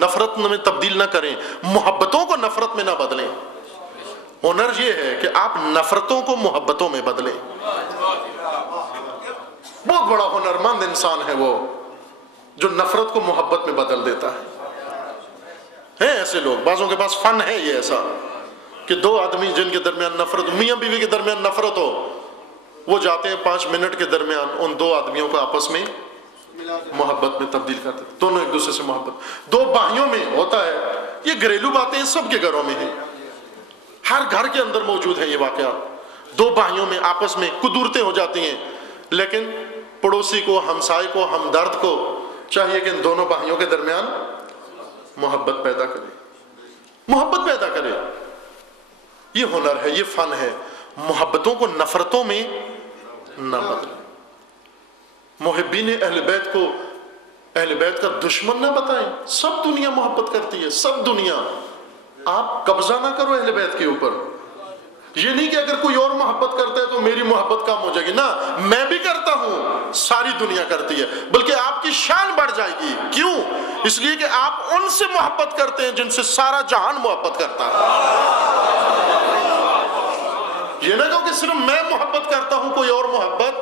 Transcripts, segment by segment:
نفرت میں تبدیل نہ کریں، محبتوں کو نفرت میں نہ بدلیں۔ ہنر یہ ہے کہ آپ نفرتوں کو محبتوں میں بدلیں۔ بہت بڑا ہنرمند انسان ہے وہ جو نفرت کو محبت میں بدل دیتا ہے ایسے لوگ، بعضوں کے پاس فن ہے یہ ایسا کہ دو آدمی جن کے درمیان نفرت، میاں بیوی کے درمیان نفرت ہو، وہ جاتے ہیں 5 منٹ کے درمیان ان دو آدمیوں کو آپس میں محبت میں تبدیل کر دیتے، دونوں ایک دوسرے سے محبت۔ دو بھائیوں میں ہوتا ہے، یہ گھریلو باتیں سب کے گھروں میں ہیں، ہر گھر کے اندر موجود ہیں یہ واقعات۔ دو بھائیوں میں آپس میں قدورتیں ہو جاتی ہیں، لیکن پڑوسی کو، ہمسائے کو، ہمدرد کو چاہیے کہ ان دونوں بھائیوں کے درمیان محبت پیدا کرے، محبت پیدا کرے۔ یہ ہنر ہے، یہ فن ہے، محبتوں کو نفرتوں میں نہ بدلے۔ محبین اہل بیت کو اہل بیت کا دشمن نہ بتائیں، سب دنیا محبت کرتی ہے، سب دنیا۔ آپ قبضہ نہ کرو اہل بیت کے اوپر، یہ نہیں کہ اگر کوئی اور محبت کرتا ہے تو میری محبت کم ہو جائے گی، نہ، میں بھی کرتا ہوں، ساری دنیا کرتی ہے، بلکہ آپ کی شان بڑھ جائے گی۔ کیوں؟ اس لیے کہ آپ ان سے محبت کرتے ہیں جن سے سارا جہان محبت کرتا ہے۔ یہ نہ کہو کہ صرف میں محبت کرتا ہوں، کوئی اور محبت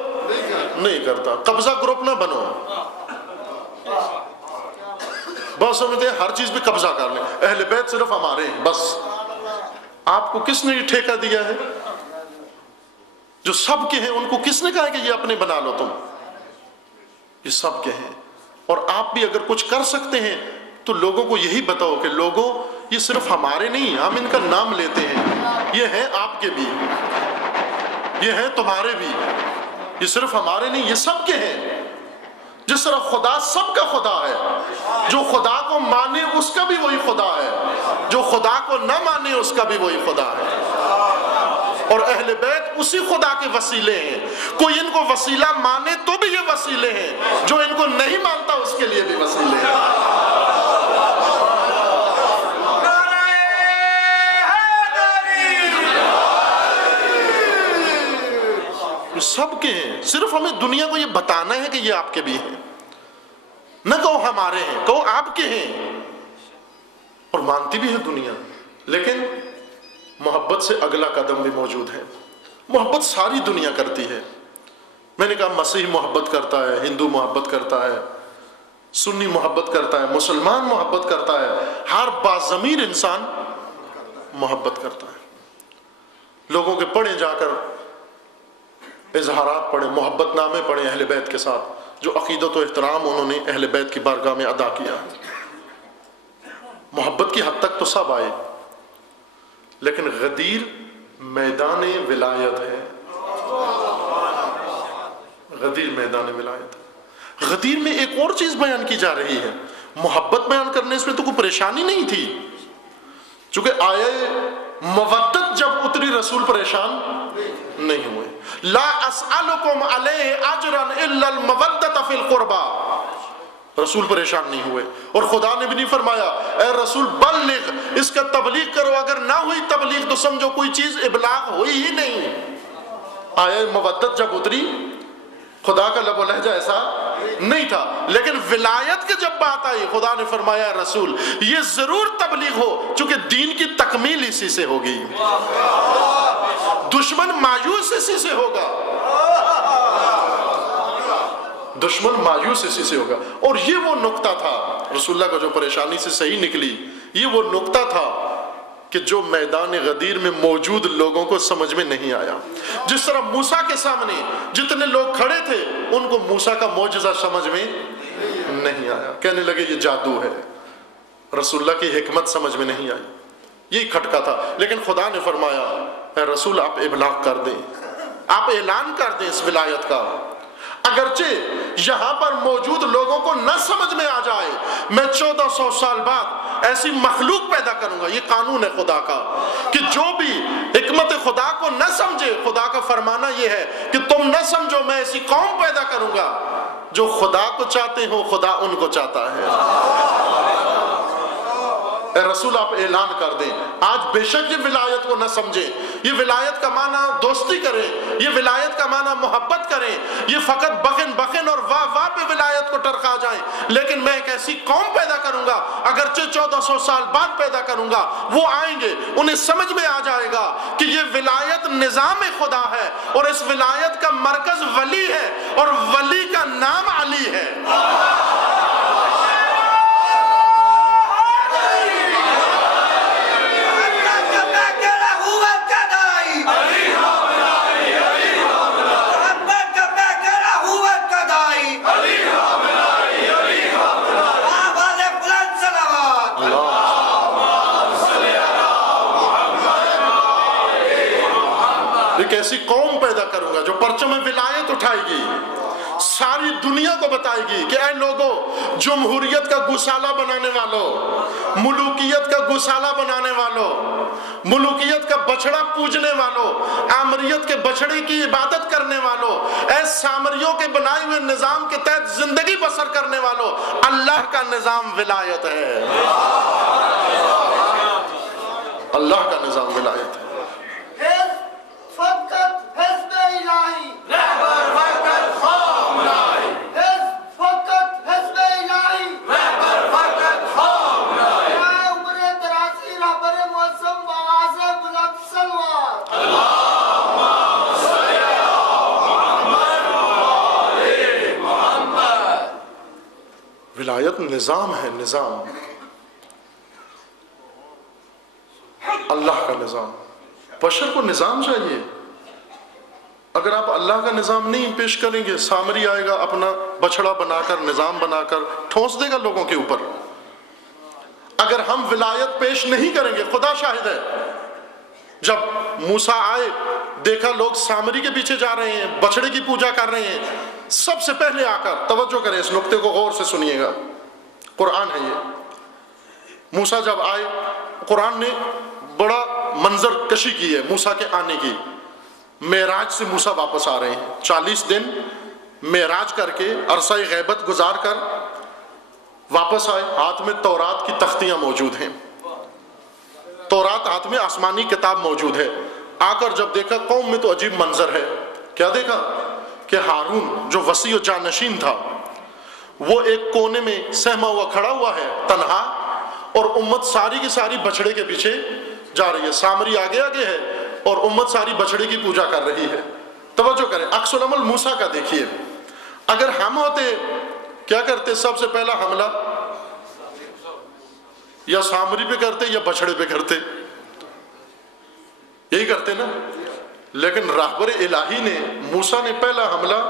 نہیں کرتا۔ قبضہ گروپ نہ بنو، بہت سمجھتے ہیں ہر چیز پہ قبضہ کر لیں، اہل بیت صرف ہمارے ہیں بس۔ آپ کو کس نے یہ ٹھیکہ دیا ہے؟ جو سب کے ہیں ان کو کس نے کہا کہ یہ اپنے بنا لو تم؟ یہ سب کے ہیں، اور آپ بھی اگر کچھ کر سکتے ہیں تو لوگوں کو یہی بتاؤ کہ لوگوں یہ صرف ہمارے نہیں، ہم ان کا نام لیتے ہیں، یہ ہیں آپ کے بھی، یہ ہیں تمہارے بھی، یہ صرف ہمارے نہیں، یہ سب کے ہیں۔ جس طرح خدا سب کا خدا ہے، جو خدا کو مانے اس کا بھی وہی خدا ہے، جو خدا کو نہ مانے اس کا بھی وہی خدا ہے۔ اور اہل بیت اسی خدا کے وسیلے ہیں، کوئی ان کو وسیلہ مانے تو بھی یہ وسیلے ہیں، جو ان کو نہیں مانتا اس کے لیے بھی وسیلے ہیں۔ سب کے ہیں، صرف ہمیں دنیا کو یہ بتانا ہے کہ یہ آپ کے بھی ہیں، نہ کہو ہمارے ہیں، کہو آپ کے ہیں۔ اور مانتی بھی ہے دنیا، لیکن محبت سے اگلا قدم بھی موجود ہے۔ محبت ساری دنیا کرتی ہے۔ میں نے کہا مسیح محبت کرتا ہے، ہندو محبت کرتا ہے، سنی محبت کرتا ہے، مسلمان محبت کرتا ہے، ہر باضمیر انسان محبت کرتا ہے۔ لوگوں کے پڑھیں، جا کر اظہارات پڑھیں، محبت نامے پڑھیں اہل بیت کے ساتھ، جو عقیدت و احترام انہوں نے اہل بیت کی بارگاہ میں ادا کیا۔ محبت کی حد تک تو سب آئے، لیکن غدیر میدان ولایت ہے، غدیر میدان ولایت ہے۔ غدیر میں ایک اور چیز بیان کی جا رہی ہے، محبت بیان کرنے اس میں تو کوئی پریشانی نہیں تھی، چونکہ آیے مودت جب اتری رسول پریشان نہیں ہوئے۔ لا اسألکم علیہ اجرا الا المودۃ فی القربى، رسول پریشان نہیں ہوئے، اور خدا نے بھی نہیں فرمایا اے رسول بلغ، اس کا تبلیغ کرو، اگر نہ ہوئی تبلیغ تو سمجھو کوئی چیز ابلاغ ہوئی ہی نہیں۔ آیہ مودت جب اتری خدا کا لب و لہجہ ایسا نہیں تھا، لیکن ولایت کی جب بات آئی خدا نے فرمایا رسول یہ ضرور تبلیغ ہو، چونکہ دین کی تکمیل اسی سے ہوگی، دشمن مایوس اسی سے ہوگا، دشمن مایوس اسی سے ہوگا۔ اور یہ وہ نقطہ تھا رسول اللہ کو جو پریشانی سے صحیح نکلی، یہ وہ نقطہ تھا کہ جو میدان غدیر میں موجود لوگوں کو سمجھ میں نہیں آیا۔ جس طرح موسیٰ کے سامنے جتنے لوگ کھڑے تھے ان کو موسیٰ کا معجزہ سمجھ میں نہیں آیا، کہنے لگے یہ جادو ہے، رسول اللہ کی حکمت سمجھ میں نہیں آئی، یہی کھٹکا تھا۔ لیکن خدا نے فرمایا اے رسول آپ ابلاغ کر دیں، آپ اعلان کر دیں اس ولایت کا، اگرچہ یہاں پر موجود لوگوں کو نہ سمجھ میں آ جائے، میں 1400 سال بعد ایسی مخلوق پیدا کروں گا۔ یہ قانون ہے خدا کا کہ جو بھی حکمت خدا کو نہ سمجھے، خدا کا فرمانا یہ ہے کہ تم نہ سمجھو، میں ایسی قوم پیدا کروں گا جو خدا کو چاہتے ہو خدا ان کو چاہتا ہے۔ اے رسول آپ اعلان کر دیں. آج بے شک یہ ولایت کو نہ سمجھیں. یہ ولایت کا معنی دوستی کریں, یہ ولایت کا معنی محبت کریں, یہ فقط بخن اور واہ واہ پہ ولایت کو ٹرکا جائیں. لیکن میں ایک ایسی قوم پیدا کروں گا, اگرچہ 1400 سال بعد پیدا کروں گا, وہ آئیں گے, انہیں سمجھ میں آ جائے گا کہ یہ ولایت نظام خدا ہے, اور اس ولایت کا مرکز ولی ہے, اور ولی کا نام علی ہے. ایک ایسی قوم پیدا کروں گا جو پرچم ولایت اٹھائے گی, ساری دنیا کو بتائے گی کہ اے لوگوں, جمہوریت کا گوسالہ بنانے والوں, ملوکیت کا گوسالہ بنانے والوں, ملوکیت کا بچڑا پوجنے والوں, آمریت کے بچڑے کی عبادت کرنے والوں, اے سامریوں کے بنائے ہوئے نظام کے تحت زندگی بسر کرنے والوں, اللہ کا نظام ولایت ہے. اللہ کا نظام ولایت ہے. ولایت نظام ہے, نظام, اللہ کا نظام. بشر کو نظام چاہیے. اگر آپ اللہ کا نظام نہیں پیش کریں گے, سامری آئے گا اپنا بچڑا بنا کر, نظام بنا کر ٹھونس دے گا لوگوں کے اوپر. اگر ہم ولایت پیش نہیں کریں گے, خدا شاہد ہے, جب موسیٰ آئے دیکھا لوگ سامری کے پیچھے جا رہے ہیں, بچڑے کی پوجا کر رہے ہیں, سب سے پہلے آ کر, توجہ کریں اس نقطے کو غور سے سنیے گا, قرآن ہے یہ. موسیٰ جب آئے, قرآن نے بڑا منظر کشی کی ہے موسیٰ کے آنے کی. معراج سے موسیٰ واپس آ رہے ہیں, 40 دن معراج کر کے عرصہ غیبت گزار کر واپس آئے. ہاتھ میں تورات کی تختیاں موجود ہیں, تورات ہاتھ میں آسمانی کتاب موجود ہے. آ کر جب دیکھا قوم میں تو عجیب منظر ہے. کیا دیکھا کہ ہارون جو وسیع و جانشین تھا وہ ایک کونے میں سہما ہوا کھڑا ہوا ہے تنہا, اور امت ساری کی ساری بچڑے کے پیچھے جا رہی ہے. سامری آگے آگے ہے اور امت ساری بچڑے کی پوجا کر رہی ہے. توجہ کریں, عکس العمل موسیٰ کا دیکھیے. اگر ہم ہوتے کیا کرتے؟ سب سے پہلا حملہ یا سامری پہ کرتے یا بچڑے پہ کرتے, یہی کرتے نا. لیکن راہبر الہی نے, موسیٰ نے پہلا حملہ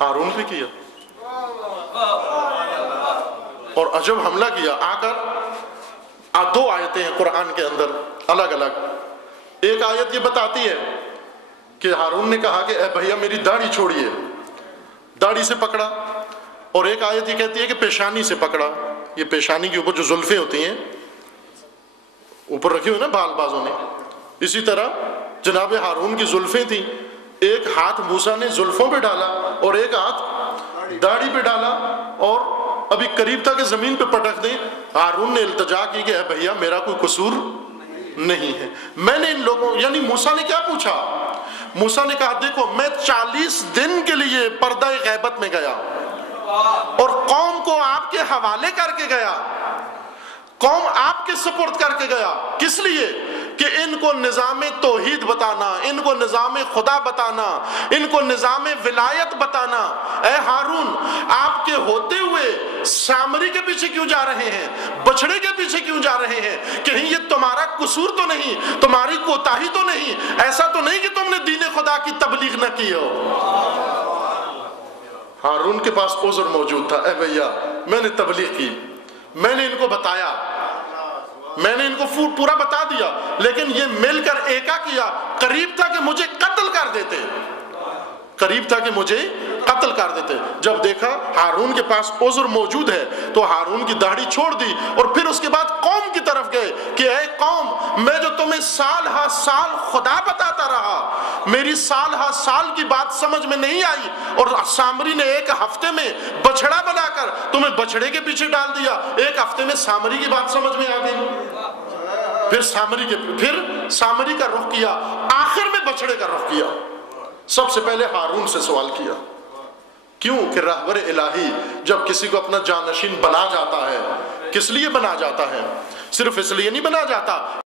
ہارون پہ کیا, اور عجب حملہ کیا. آ کر 2 آیتیں ہیں قرآن کے اندر الگ الگ. ایک آیت یہ بتاتی ہے کہ ہارون نے کہا کہ اے بھیا میری داڑھی چھوڑیے, داڑھی سے پکڑا. اور ایک آیت یہ کہتی ہے کہ پیشانی سے پکڑا. یہ پیشانی کے اوپر جو زلفیں ہوتی ہیں اوپر رکھی ہوئی نا بال بازوں نے, اسی طرح جناب ہارون کی زلفیں تھیں. ایک ہاتھ موسیٰ نے زلفوں پہ ڈالا اور ایک ہاتھ داڑھی پہ ڈالا, اور ابھی قریب تھا کہ زمین پہ پٹک دیں. ہارون نے التجا کی کہ اے بھیا میرا کوئی قصور نہیں ہے, میں نے ان لوگوں, یعنی موسیٰ نے کیا پوچھا؟ موسیٰ نے کہا دیکھو میں 40 دن کے لیے پردہ غیبت میں گیا اور قوم کو آپ کے حوالے کر کے گیا, قوم آپ کے سپرد کر کے گیا. کس لیے؟ کہ ان کو نظام توحید بتانا, ان کو نظام خدا بتانا, ان کو نظام ولایت بتانا. اے ہارون آپ کے ہوتے ہوئے سامری کے پیچھے کیوں جا رہے ہیں, بچڑے کے پیچھے کیوں جا رہے ہیں؟ کہیں یہ تمہارا قصور تو نہیں, تمہاری کوتاہی تو نہیں, ایسا تو نہیں کہ تم نے دین خدا کی تبلیغ نہ کی ہو. ہارون کے پاس عذر موجود تھا, اے بھیا میں نے تبلیغ کی, میں نے ان کو بتایا, میں نے ان کو پورا بتا دیا, لیکن یہ مل کر ایکا کیا. قریب تھا کہ مجھے قتل کر دیتے, قریب تھا کہ مجھے قتل کر دیتے. جب دیکھا ہارون کے پاس عذر موجود ہے تو ہارون کی داڑھی چھوڑ دی, اور پھر اس کے بعد قوم کی طرف گئے کہ اے قوم میں جو تمہیں سال ہا سال خدا بتاتا رہا، میری سال ہا سال کی بات سمجھ میں نہیں آئی، اور سامری نے ایک ہفتے میں بچڑا بنا کر تمہیں بچڑے کے پیچھے ڈال دیا، ایک ہفتے میں سامری کی بات سمجھ میں آ گئی، پھر سامری کا رخ کیا، آخر میں بچڑے کا رخ کیا، سب سے پہلے ہارون سے سوال کیا۔ کیوں کہ رہبر الہی جب کسی کو اپنا جانشین بنا جاتا ہے، کس لیے بنا جاتا ہے؟ صرف اس لیے نہیں بنا جاتا